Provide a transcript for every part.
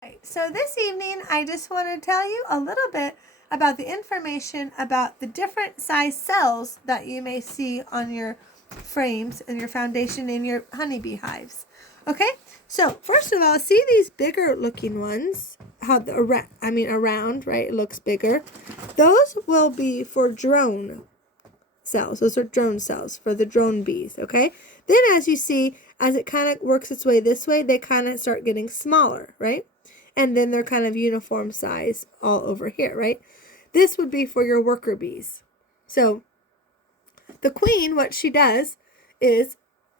Right, so this evening, I just want to tell you a little bit about the information about the different size cells that you may see on your frames and your foundation in your honeybee hives. Okay, so first of all, see these bigger looking ones, how around, right? It looks bigger. Those will be for drone cells. Those are drone cells for the drone bees, okay? Then as you see, as it kind of works its way this way, they kind of start getting smaller, right? And then they're kind of uniform size all over here, right? This would be for your worker bees. So the queen, what she does is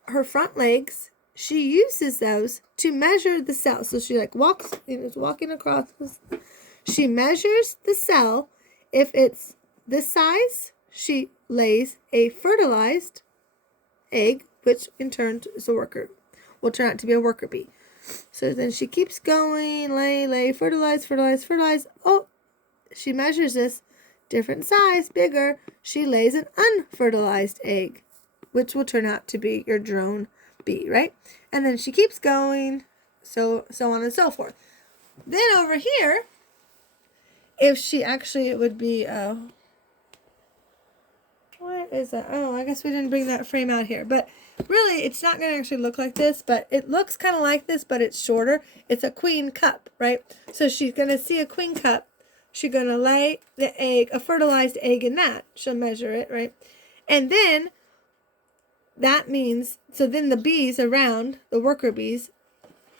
her front legs, she uses those to measure the cell. So she like walking across this. She measures the cell. If it's this size, she lays a fertilized egg, which in turn is a worker, will turn out to be a worker bee. So then she keeps going, lay, fertilize, fertilize, fertilize. Oh, she measures this, different size, bigger. She lays an unfertilized egg, which will turn out to be your drone bee, right? And then she keeps going, so on and so forth. Then over here, if she actually, it would be, what is that? Oh, I guess we didn't bring that frame out here. But really, it's not going to actually look like this, but it looks kind of like this, but it's shorter. It's a queen cup, right? So she's going to see a queen cup. She's going to lay the egg, a fertilized egg in that. She'll measure it, right? And then that means, so then the bees around, the worker bees,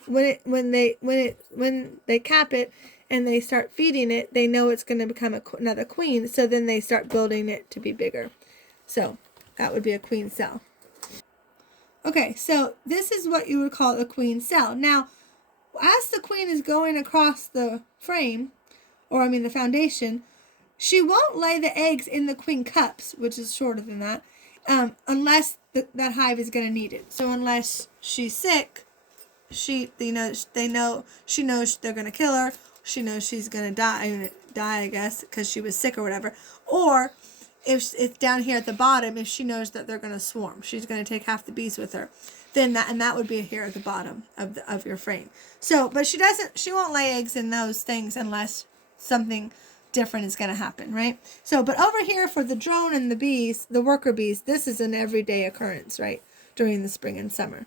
when they cap it and they start feeding it, they know it's going to become another queen. So then they start building it to be bigger. So that would be a queen cell. Okay, so this is what you would call a queen cell. Now, as the queen is going across the frame, the foundation, she won't lay the eggs in the queen cups, which is shorter than that, unless that hive is going to need it. So unless she's sick, she knows they're going to kill her. She knows she's going to die, I guess, because she was sick or whatever. Or if it's down here at the bottom, if she knows that they're going to swarm, she's going to take half the bees with her. Then that would be here at the bottom of your frame. So, but she won't lay eggs in those things unless something different is going to happen, right? So, but over here for the drone and the bees, the worker bees, this is an everyday occurrence, right? During the spring and summer,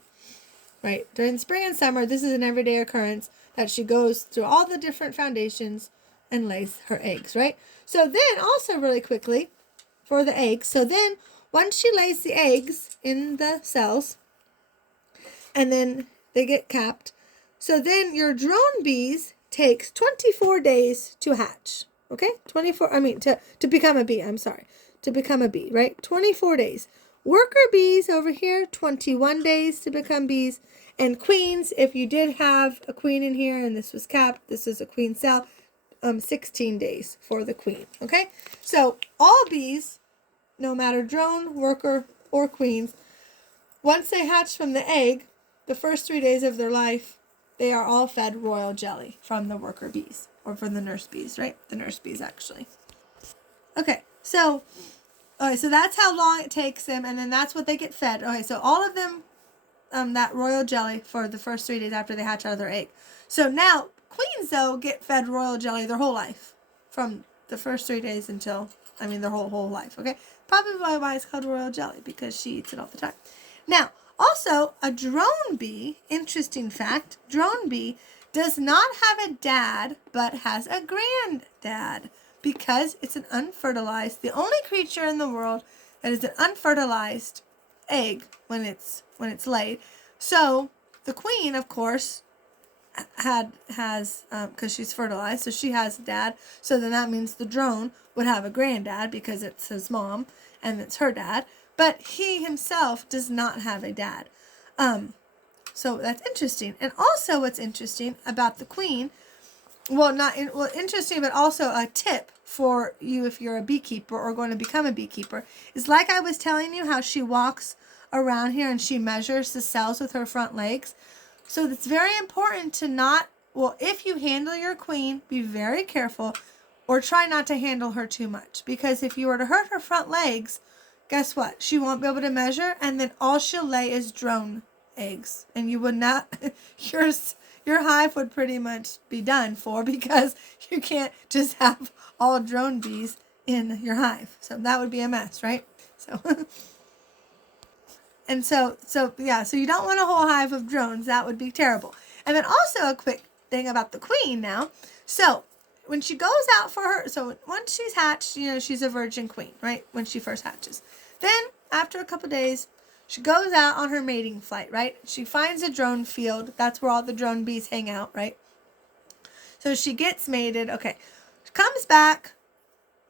right? During the spring and summer, this is an everyday occurrence that she goes through all the different foundations and lays her eggs, right? So then also really quickly for the eggs. So then once she lays the eggs in the cells and then they get capped. So then your drone bees takes 24 days to hatch. Okay? 24, to become a bee. I'm sorry. To become a bee, right? 24 days. Worker bees over here, 21 days to become bees. And queens, if you did have a queen in here and this was capped, this is a queen cell, 16 days for the queen. Okay? So all bees, no matter drone, worker, or queens, once they hatch from the egg, the first 3 days of their life, they are all fed royal jelly from the worker bees, or from the nurse bees, right? The nurse bees, actually. Okay, so that's how long it takes them, and then that's what they get fed. Okay, so all of them, that royal jelly for the first 3 days after they hatch out of their egg. So now, queens, though, get fed royal jelly their whole life, from the first 3 days until, their whole life, okay? Probably why it's called royal jelly, because she eats it all the time. Now, also, a drone bee, interesting fact, drone bee does not have a dad, but has a granddad, because it's an unfertilized, the only creature in the world that is an unfertilized egg when it's laid. So the queen, of course, has because she's fertilized, so she has a dad. So then that means the drone would have a granddad because it's his mom and it's her dad. But he himself does not have a dad. So that's interesting. And also what's interesting about the queen, interesting, but also a tip for you if you're a beekeeper or going to become a beekeeper, is like I was telling you how she walks around here and she measures the cells with her front legs. So it's very important to if you handle your queen, be very careful or try not to handle her too much. Because if you were to hurt her front legs, guess what? She won't be able to measure, and then all she'll lay is drone eggs. And you would not, your hive would pretty much be done for, because you can't just have all drone bees in your hive. So that would be a mess, right? So and so yeah, so you don't want a whole hive of drones. That would be terrible. And then also a quick thing about the queen now. So when she goes out for her, so once she's hatched, you know, she's a virgin queen, right? When she first hatches. Then after a couple days, she goes out on her mating flight, right? She finds a drone field. That's where all the drone bees hang out, right? So she gets mated. Okay. She comes back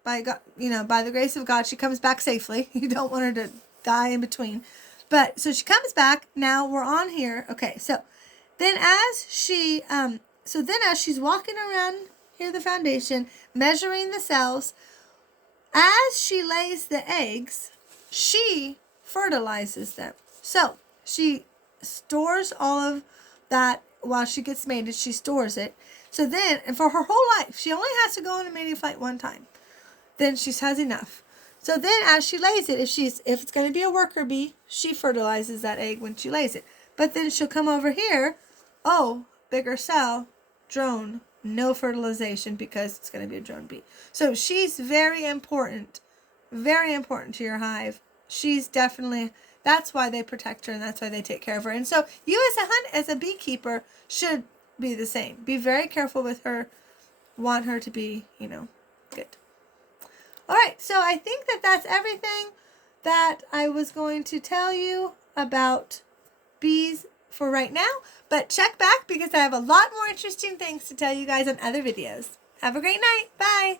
by God, you know, by the grace of God, she comes back safely. You don't want her to die in between. But so she comes back. Now we're on here. Okay. So then as she, as she's walking around here, the foundation, measuring the cells, as she lays the eggs, she fertilizes them. So she stores all of that while she gets mated. She stores it. So then, and for her whole life, she only has to go on a mating flight one time. Then she has enough. So then as she lays it, if it's going to be a worker bee, she fertilizes that egg when she lays it. But then she'll come over here, oh, bigger cell, drone, no fertilization, because it's going to be a drone bee. So she's very important to your hive. She's definitely, that's why they protect her, and that's why they take care of her. And so you as a beekeeper should be the same. Be very careful with her. Want her to be, you know, good. All right, so I think that's everything that I was going to tell you about bees for right now. But check back, because I have a lot more interesting things to tell you guys on other videos. Have a great night. Bye.